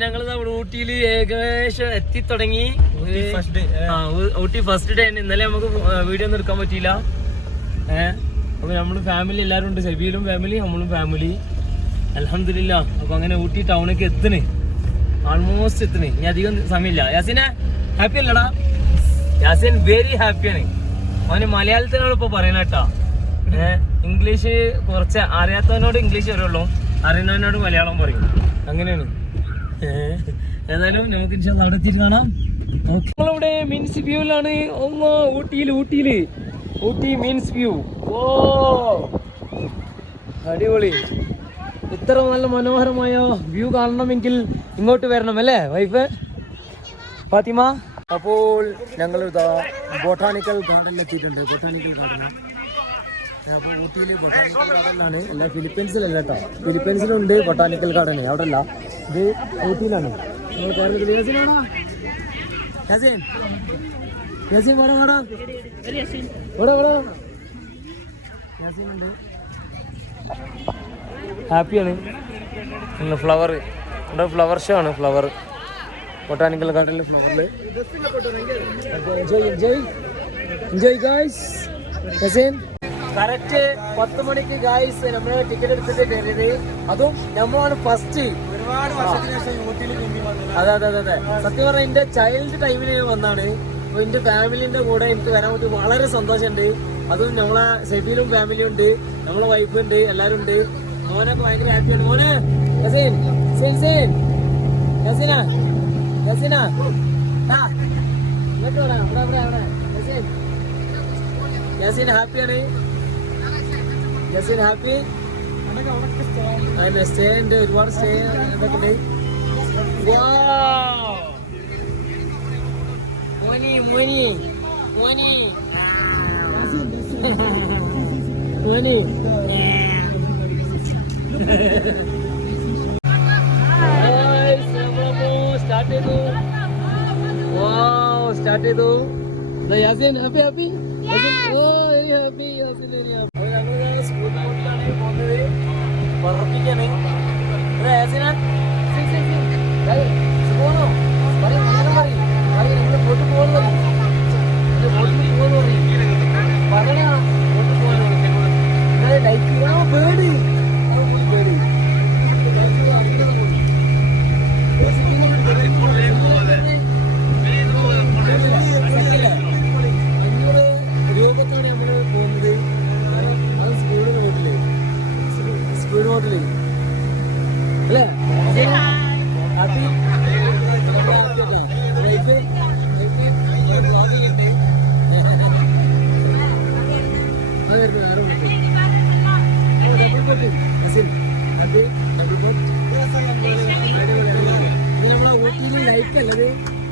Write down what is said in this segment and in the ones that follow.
ഞങ്ങൾ ഊട്ടിയിൽ ഏകദേശം എത്തിത്തുടങ്ങി. ഊട്ടി ഫസ്റ്റ് ഡേ ആണ്. ഇന്നലെ നമുക്ക് വീഡിയോ ഒന്നും എടുക്കാൻ പറ്റിയില്ല. അപ്പൊ നമ്മള് ഫാമിലി എല്ലാരും ഉണ്ട്. സെബിയിലും ഫാമിലി, നമ്മളും ഫാമിലി. അൽഹംദുലില്ലാ. അപ്പൊ അങ്ങനെ ഊട്ടി ടൗണിലേക്ക് എത്തണേ, ആൾമോസ്റ്റ് എത്തണേ. ഇനി അധികം സമയമില്ല. യാസിനെ ഹാപ്പി അല്ലടാ? യാസിൻ വെരി ഹാപ്പിയാണ്. അവന് മലയാളത്തിനോട് ഇപ്പൊ പറയണ കേട്ടാ. ഇംഗ്ലീഷ് കുറച്ച് അറിയാത്തവനോട് ഇംഗ്ലീഷ് അറിയുള്ളൂ, അറിയുന്നവനോട് മലയാളം പറയും. അങ്ങനെയാണ്. ഏതായാലും നമുക്ക് അവിടെ എത്തിയിട്ട് കാണാം. നമ്മളിവിടെ മീൻസ് വ്യൂവിലാണ്. Ooty means view. ഓ അടിപൊളി. ഇത്ര നല്ല മനോഹരമായ വ്യൂ കാണണമെങ്കിൽ ഇങ്ങോട്ട് വരണം അല്ലേ വൈഫ് ഫാത്തിമ? അപ്പോൾ ഞങ്ങൾ ഇതാ ബൊട്ടാണിക്കൽ ഗാർഡനിൽ എത്തിയിട്ടുണ്ട്. ബൊട്ടാണിക്കൽ ഗാർഡൻ അപ്പോൾ ഊട്ടിയിൽ ബൊട്ടാണിക്കൽ ഗാർഡനിലാണ്. അല്ല ഫിലിപ്പീൻസിലല്ല കേട്ടോ, ഫിലിപ്പീൻസിലുണ്ട് ബൊട്ടാണിക്കൽ ഗാർഡൻ, അവിടെ അല്ല. ഇത് ഊട്ടിയിലാണ്. നമ്മൾ കേരളത്തിൽ ഹാപ്പിയാണ്. ഫ്ലവർ ഇവിടെ ഫ്ലവർ ഷോ ആണ്. ഫ്ലവർ ബൊട്ടാണിക്കൽ ഗാർഡനിലെ ഫ്ലവറിൽ എൻജോയ് ഗായ്സ്. കറക്റ്റ് 10 മണിക്ക് ഗായ്സ് നമ്മൾ ടിക്കറ്റ് എടുത്തിട്ട് കയറിയത്. അതും നമ്മളാണ് ഫസ്റ്റ്. അതെ അതെ അതെ അതെ. സത്യം പറഞ്ഞാൽ എന്റെ ചൈൽഡ് ടൈമിൽ വന്നാണ്. അപ്പൊ എന്റെ ഫാമിലിന്റെ കൂടെ എനിക്ക് വരാൻ പറ്റി വളരെ സന്തോഷമുണ്ട്. അതും നമ്മളെ സെബിയിലും ഫാമിലി ഉണ്ട്, നമ്മളെ വൈഫ് ഉണ്ട്, എല്ലാരും ഉണ്ട്. മോനൊക്കെ ഭയങ്കര ഹാപ്പിയാണ്. മോനെ ഹാപ്പിയാണ്. ഹാപ്പി സ്റ്റേ ഉണ്ട്, ഒരുപാട് സ്റ്റേ ഇതൊക്കെ ഉണ്ട്. മോനി സ്റ്റാർട്ട് ചെയ്തു. യാസിൻ ഹാപ്പി? സ്കൂൾ ബോട്ടിലാണ് പോകുന്നത്. പറപ്പിക്കാണ്.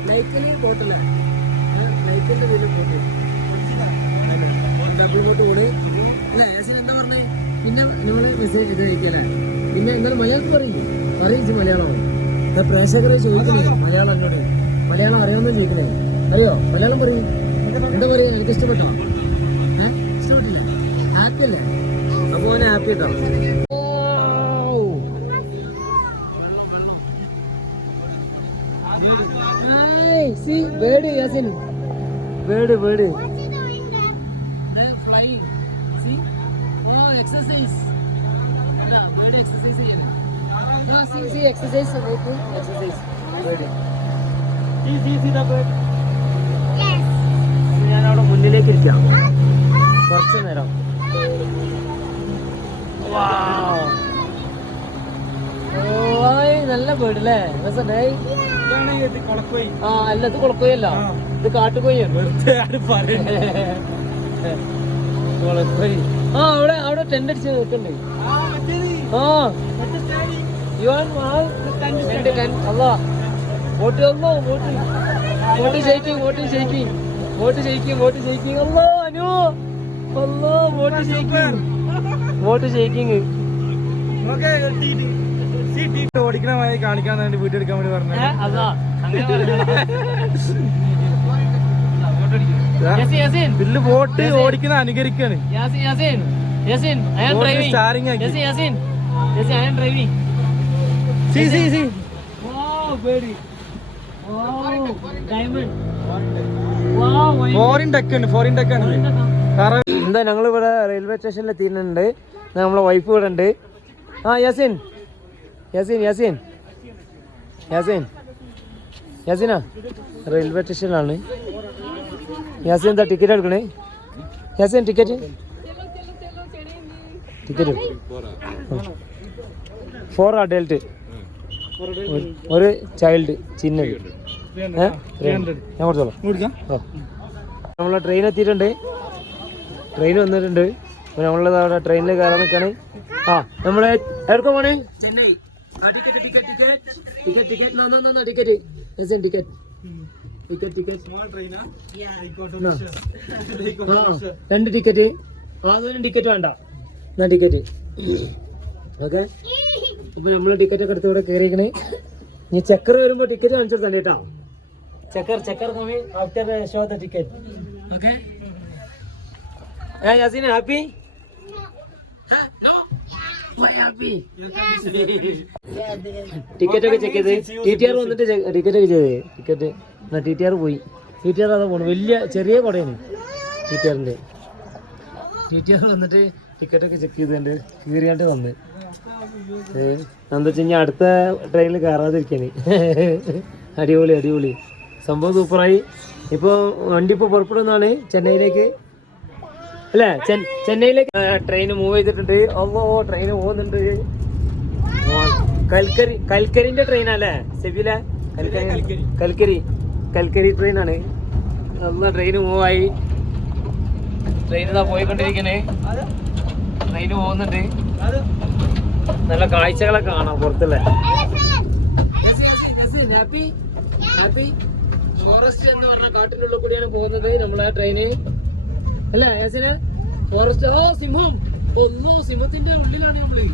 ലൈക്കല് ബോട്ടല്ല, ലൈക്കലിന്റെ പേരിൽ പോട്ട് ഡബിൾ ബോട്ട് കൂടെ. എന്താ പറഞ്ഞേ? പിന്നെ നമ്മള് മെസ്സേജ് ഇത് അയക്കല്ലേ. പിന്നെ എന്തായാലും മലയാളത്തിൽ അറിയിച്ചു മലയാളം. പ്രേക്ഷകരെ ചോദിക്കണേ മലയാളം എന്നോട്. മലയാളം അറിയാമെന്ന് ചോദിക്കണേ. അറിയോ മലയാളം പറയും? എന്താ പറയാ? എനിക്ക് ഇഷ്ടപ്പെട്ടോ? ഇഷ്ടപ്പെട്ടില്ല? ഹാപ്പി അല്ലേ? അപ്പൊ അവന് ഹാപ്പി കേട്ടോ. See, bird, Yasin. Bird. Flying. See? Oh, exercise. Yeah, bird exercise. No, see, exercise. Okay, exercise. Bird. See the bird. Yes. ഞാൻ അവിടെ മുന്നിലേക്ക് ഇരിക്കാം കുറച്ച് നേരം. നല്ല ബേർഡ് അല്ലേ? അല്ല ഇത് കുളക്കോയല്ല, ഇത് കാട്ടുകോയാണ്. കുളക്കോയി. അവിടെ ടെന്റ് അടിച്ച് നിൽക്കണ്ടേ? അല്ലാ വോട്ട് വന്നോ? Vote shaking. അല്ലോ അനു, അല്ലോ വോട്ട് ഷെയ്ക്കിങ്. ഓടിക്കണമായി കാണിക്കാൻ വേണ്ടി വീട്ടിൽ എടുക്കാൻ വേണ്ടി പറഞ്ഞു. ബില്ല് വോട്ട് ഓടിക്കുന്ന അനുകരിക്കാണ്. ഫോറിൻ ടെക് ഉണ്ട്, ഫോറിൻ ടെക് ആണ്. എന്താ ഞങ്ങൾ ഇവിടെ റെയിൽവേ സ്റ്റേഷനിൽ എത്തിയിട്ടുണ്ട്. നമ്മളെ വൈഫ് ഇവിടെ ഉണ്ട്. ആ യാസിൻ യാസിൻ യാസിൻ യാസിൻ യാസിനാ റെയിൽവേ സ്റ്റേഷനിലാണ്. യാസിൻ എന്താ ടിക്കറ്റ് എടുക്കണേ? യാസിൻ ടിക്കറ്റ് 4 അഡൽട്ട്, ഒരു ചൈൽഡ് ചിന്നത്. ഞാൻ കൊടുത്തോളാം. നമ്മളെ ട്രെയിൻ എത്തിയിട്ടുണ്ട്, ട്രെയിൻ വന്നിട്ടുണ്ട്. അപ്പോൾ നമ്മളുടെ അവിടെ ട്രെയിനിൽ കയറാൻ നിൽക്കാണ്. ആ നമ്മളെ എവിടെ പോണേ? ചെന്നൈ. രണ്ട് ടിക്കറ്റ്. അതൊരു ടിക്കറ്റ് വേണ്ട, എന്നാ ടിക്കറ്റ്. ഓക്കെ, അപ്പൊ നമ്മള് ടിക്കറ്റ് ഒക്കെ എടുത്ത് ഇവിടെ കയറിയിരിക്കണേ. ഇനി ചക്കർ വരുമ്പോ ടിക്കറ്റ് കാണിച്ചു തന്നെ കേട്ടോ. Checker coming after show the ticket. Okay, Yasin happy? Ticket ഒക്കെ ചെക്ക് ചെയ്ത് TTR വന്നിട്ട് ടിക്കറ്റ് ഒക്കെ ചെയ്തേ. ടിക്കറ്റ് TTR പോയി. TTR അതാ പോണു, വലിയ ചെറിയ കുടയാണ് TTRന്റെ. TTR വന്നിട്ട് ടിക്കറ്റ് ഒക്കെ ചെക്ക് ചെയ്തിട്ടുണ്ട്, കീറിയാണ്ട് വന്ന്. എന്താ വെച്ച് കഴിഞ്ഞാൽ അടുത്ത ട്രെയിനിൽ കയറാതിരിക്കാന്. അടിപൊളി അടിപൊളി സംഭവം, സൂപ്പറായി. ഇപ്പോൾ വണ്ടി ഇപ്പോൾ പുറപ്പെടുന്നതാണ് ചെന്നൈയിലേക്ക്, അല്ലേ? ചെന്നൈയിലേക്ക് ട്രെയിൻ മൂവ് ചെയ്തിട്ടുണ്ട്. ഓ ട്രെയിൻ പോകുന്നുണ്ട്. കൽക്കരിന്റെ ട്രെയിനല്ലേ സെബില? കൽക്കരി ട്രെയിനാണ്. അന്ന് ട്രെയിൻ മൂവ് ആയി. ട്രെയിൻ ഇതാ പോയിക്കൊണ്ടിരിക്കണേ. ട്രെയിൻ പോകുന്നുണ്ട്. നല്ല കാഴ്ചകളൊക്കെ കാണാം പുറത്തല്ലേ. ഫോറസ്റ്റ് എന്ന് പറഞ്ഞ കാട്ടിൻ്റെ ഉള്ളിൽ കൂടിയാണ് പോകുന്നത് നമ്മളെ ട്രെയിന്, അല്ലേ യാസിന്? ഫോറസ്റ്റ്. ഓ സിംഹം, ഒന്നോ സിംഹത്തിന്റെ ഉള്ളിലാണ് നമ്മള്.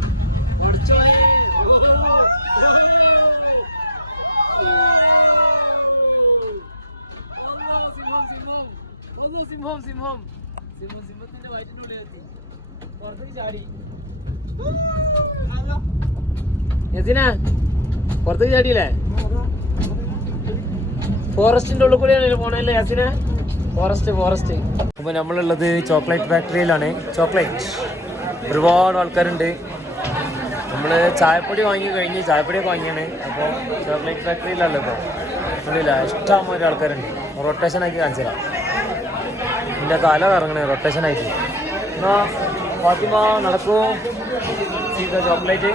സിംഹത്തിന്റെ വയറ്റിന്റെ ഉള്ളിലെത്തി, പുറത്തേക്ക് ചാടി. യസിന പുറത്തേക്ക് ചാടിയില്ലേ? ഫോറസ്റ്റിന്റെ ഉള്ളിൽ കൂടെയാണ് പോണല്ലേ യാസിന? ഫോറസ്റ്റ്. അപ്പൊ നമ്മളുള്ളത് ചോക്ലേറ്റ് ഫാക്ടറിയിലാണ്. ചോക്ലേറ്റ് ഒരുപാട് ആൾക്കാരുണ്ട്. നമ്മള് ചായപ്പൊടി വാങ്ങി കഴിഞ്ഞ്, ചായപ്പൊടിയൊക്കെ വാങ്ങിയാണ്. അപ്പോൾ ചോക്ലേറ്റ് ഫാക്ടറിയിലല്ലോ ഇപ്പോൾ ഉള്ളില്ല, ഇഷ്ടംമാതിരി ആൾക്കാരുണ്ട്. റൊട്ടേഷൻ ആക്കി കാണിച്ചു തരാം. എൻ്റെ തല കറങ്ങണേ റൊട്ടേഷൻ ആയിട്ട്. എന്നാ ഫാത്തിമ നടക്കൂ. ചോക്ലേറ്റ്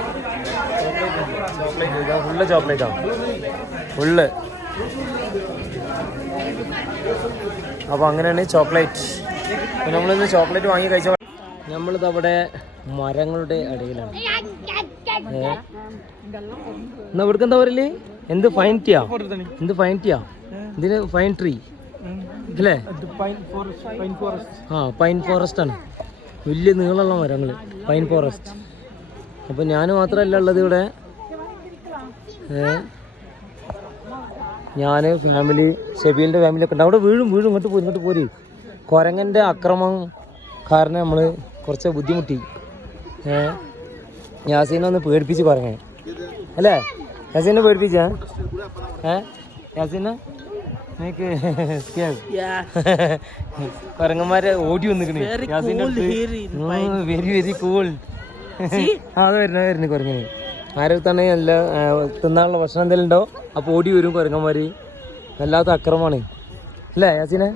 ഫുള്ള് ചോക്ലേറ്റാണ്, ഫുള്ള്. അപ്പോൾ അങ്ങനെയാണ് ചോക്ലേറ്റ്. അപ്പോൾ നമ്മളിന്ന് ചോക്ലേറ്റ് വാങ്ങി കഴിച്ച. നമ്മളിത് അവിടെ മരങ്ങളുടെ ഇടയിലാണ്. എന്നാ ഇവിടേക്ക് എന്താ പറയല്? എന്ത് ഫൈൻ ടീയാ? ഇതിന് ഫൈൻ ട്രീ അല്ലേ? ആ പൈൻ ഫോറസ്റ്റ് ആണ്, വലിയ നീളമുള്ള മരങ്ങൾ, പൈൻ ഫോറസ്റ്റ്. അപ്പോൾ ഞാൻ മാത്രമല്ല ഉള്ളത് ഇവിടെ. ഞാൻ ഫാമിലി, ഷെബീലിൻ്റെ ഫാമിലിയൊക്കെ ഉണ്ട്. അവിടെ വീഴും ഇങ്ങോട്ട് പോര്. കുരങ്ങൻ്റെ ആക്രമണം കാരണം നമ്മൾ കുറച്ച് ബുദ്ധിമുട്ടി. യാസീനെ ഒന്ന് പേടിപ്പിച്ച് കുരങ്ങൻ, അല്ലേ? യാസീനെ പേടിപ്പിച്ചാ? യാസീന നിനക്ക് കുരങ്ങന്മാരെ ഓടി വന്നിക്കണേ. Very cool. അത് വരുന്നു കുരങ്ങനെ. ആരടുത്താണ് നല്ല തിന്നാനുള്ള ഭക്ഷണം എന്തെങ്കിലും ഉണ്ടോ അപ്പോൾ ഓടി വരും കുരങ്ങന്മാര്. വല്ലാത്ത അക്രമമാണ്, അല്ലേ യാസീനെ?